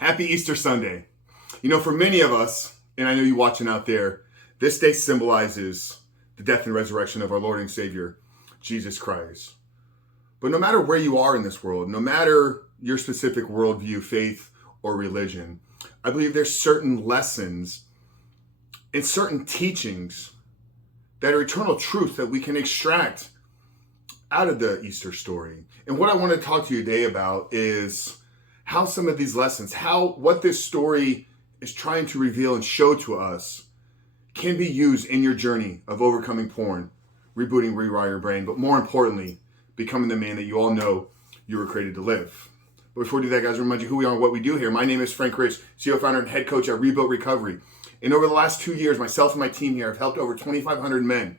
Happy Easter Sunday. You know, for many of us, and I know you watching out there, this day symbolizes the death and resurrection of our Lord and Savior, Jesus Christ. But no matter where you are in this world, no matter your specific worldview, faith, or religion, I believe there's certain lessons and certain teachings that are eternal truth that we can extract out of the Easter story. And what I want to talk to you today about is how some of these lessons, what this story is trying to reveal and show to us can be used in your journey of overcoming porn, rebooting, rewire your brain, but more importantly, becoming the man that you all know you were created to live. But before we do that, guys, I remind you who we are and what we do here. My name is Frank Rich, CEO, founder, and head coach at Rebuilt Recovery. And over the last 2 years, myself and my team here have helped over 2,500 men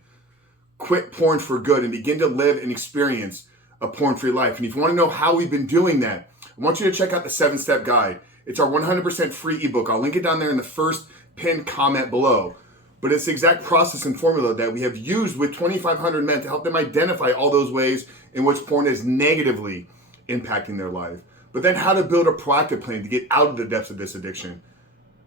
quit porn for good and begin to live and experience a porn-free life. And if you want to know how we've been doing that, I want you to check out the 7-Step Guide. It's our 100% free ebook. I'll link it down there in the first pinned comment below. But it's the exact process and formula that we have used with 2,500 men to help them identify all those ways in which porn is negatively impacting their life. But then how to build a proactive plan to get out of the depths of this addiction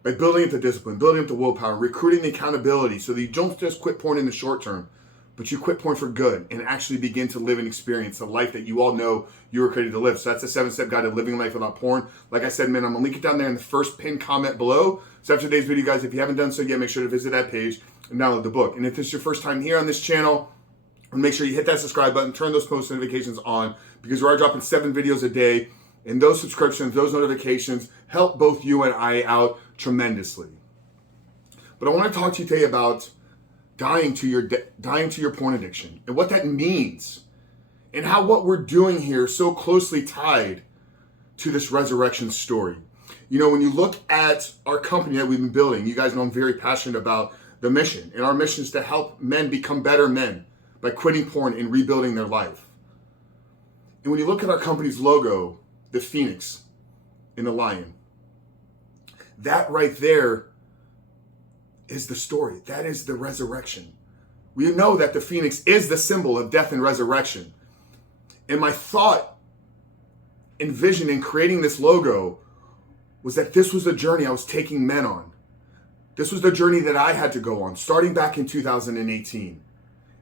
by building up the discipline, building up the willpower, recruiting the accountability so that you don't just quit porn in the short term, but you quit porn for good and actually begin to live and experience the life that you all know you were created to live. So that's the 7-Step Guide to Living Life Without Porn. Like I said, man, I'm going to link it down there in the first pinned comment below. So after today's video, guys, if you haven't done so yet, make sure to visit that page and download the book. And if this is your first time here on this channel, make sure you hit that subscribe button, turn those post notifications on, because we are dropping 7 videos a day. And those subscriptions, those notifications help both you and I out tremendously. But I want to talk to you today about dying to your porn addiction and what that means, and how what we're doing here is so closely tied to this resurrection story. You know, when you look at our company that we've been building, you guys know I'm very passionate about the mission, and our mission is to help men become better men by quitting porn and rebuilding their life. And when you look at our company's logo, the phoenix and the lion, that right there is the story. That is the resurrection. We know that the phoenix is the symbol of death and resurrection. And my thought and vision in creating this logo was that this was the journey I was taking men on. This was the journey that I had to go on, starting back in 2018,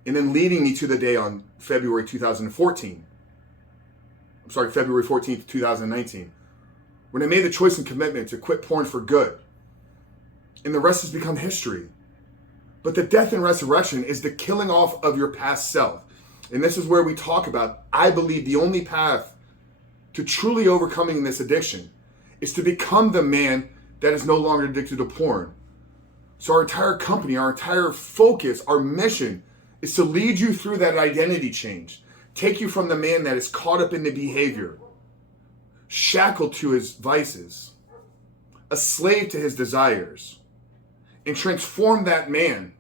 and then leading me to the day on February 2014. I'm sorry, February 14th, 2019, when I made the choice and commitment to quit porn for good. And the rest has become history. But the death and resurrection is the killing off of your past self. And this is where we talk about, I believe, the only path to truly overcoming this addiction is to become the man that is no longer addicted to porn. So our entire company, our entire focus, our mission is to lead you through that identity change. Take you from the man that is caught up in the behavior, shackled to his vices, a slave to his desires, and transform that man,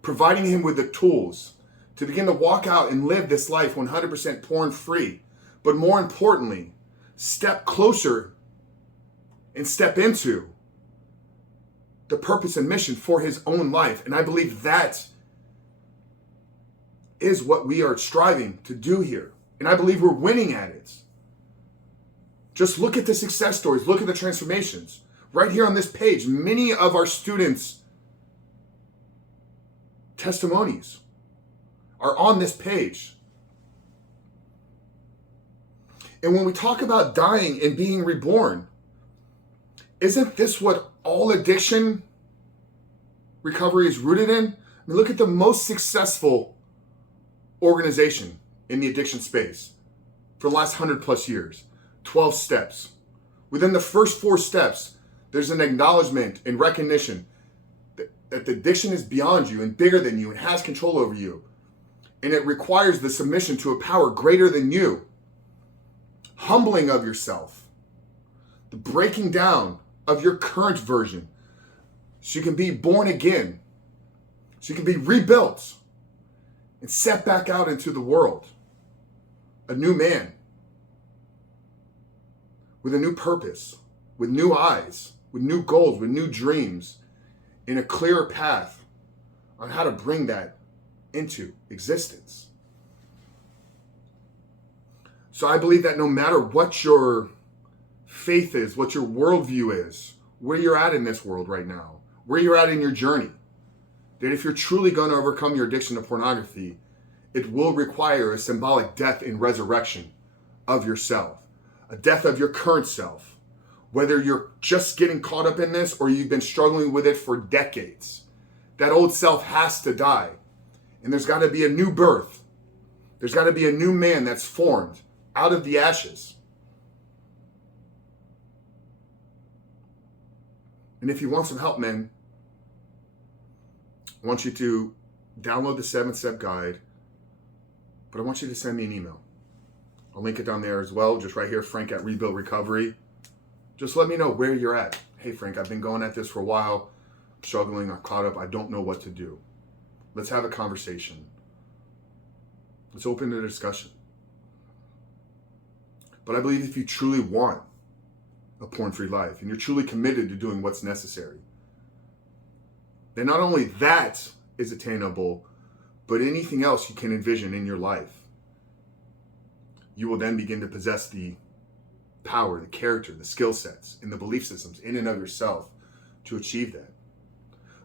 providing him with the tools to begin to walk out and live this life 100% porn free. But more importantly, step closer and step into the purpose and mission for his own life. And I believe that is what we are striving to do here. And I believe we're winning at it. Just look at the success stories. Look at the transformations. Right here on this page, many of our students' testimonies are on this page. And when we talk about dying and being reborn, isn't this what all addiction recovery is rooted in? I mean, look at the most successful organization in the addiction space for the last 100+ years. 12 steps. Within the first 4 steps, there's an acknowledgement and recognition that the addiction is beyond you and bigger than you and has control over you. And it requires the submission to a power greater than you. Humbling of yourself. The breaking down of your current version so you can be born again. So you can be rebuilt and set back out into the world. A new man. With a new purpose. With new eyes. With new goals. With new dreams. In a clearer path on how to bring that into existence. So I believe that no matter what your faith is, what your worldview is, where you're at in this world right now, where you're at in your journey. That if you're truly going to overcome your addiction to pornography, it will require a symbolic death and resurrection of yourself, a death of your current self, whether you're just getting caught up in this or you've been struggling with it for decades. That old self has to die, and there's got to be a new birth. There's got to be a new man that's formed out of the ashes. And if you want some help, men, I want you to download the 7-step guide, but I want you to send me an email. I'll link it down there as well, just right here, Frank at Rebuild Recovery. Just let me know where you're at. Hey, Frank, I've been going at this for a while. I'm struggling, I'm caught up, I don't know what to do. Let's have a conversation. Let's open the discussion. But I believe if you truly want a porn-free life and you're truly committed to doing what's necessary, then not only that is attainable, but anything else you can envision in your life, you will then begin to possess the power, the character, the skill sets, and the belief systems in and of yourself to achieve that.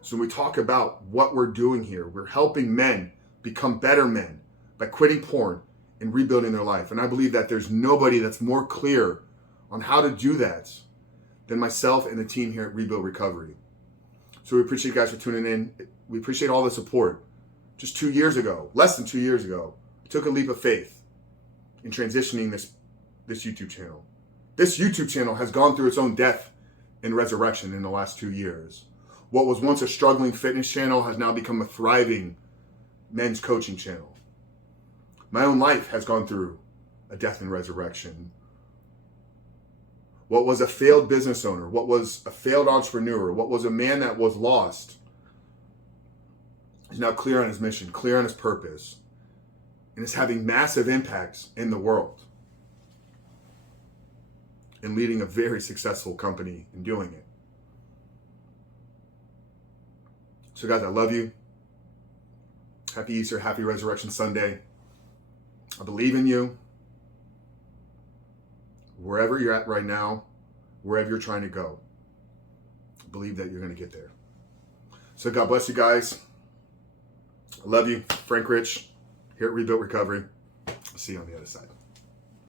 So when we talk about what we're doing here, we're helping men become better men by quitting porn and rebuilding their life. And I believe that there's nobody that's more clear on how to do that than myself and the team here at Rebuild Recovery. So we appreciate you guys for tuning in. We appreciate all the support. Just 2 years ago, less than 2 years ago, I took a leap of faith in transitioning this YouTube channel. This YouTube channel has gone through its own death and resurrection in the last 2 years. What was once a struggling fitness channel has now become a thriving men's coaching channel. My own life has gone through a death and resurrection. What was a failed business owner, what was a failed entrepreneur, what was a man that was lost, is now clear on his mission, clear on his purpose, and is having massive impacts in the world and leading a very successful company in doing it. So guys, I love you. Happy Easter, happy Resurrection Sunday. I believe in you. Wherever you're at right now, wherever you're trying to go, I believe that you're going to get there. So God bless you guys. I love you. Frank Rich here at Rebuild Recovery. I'll see you on the other side.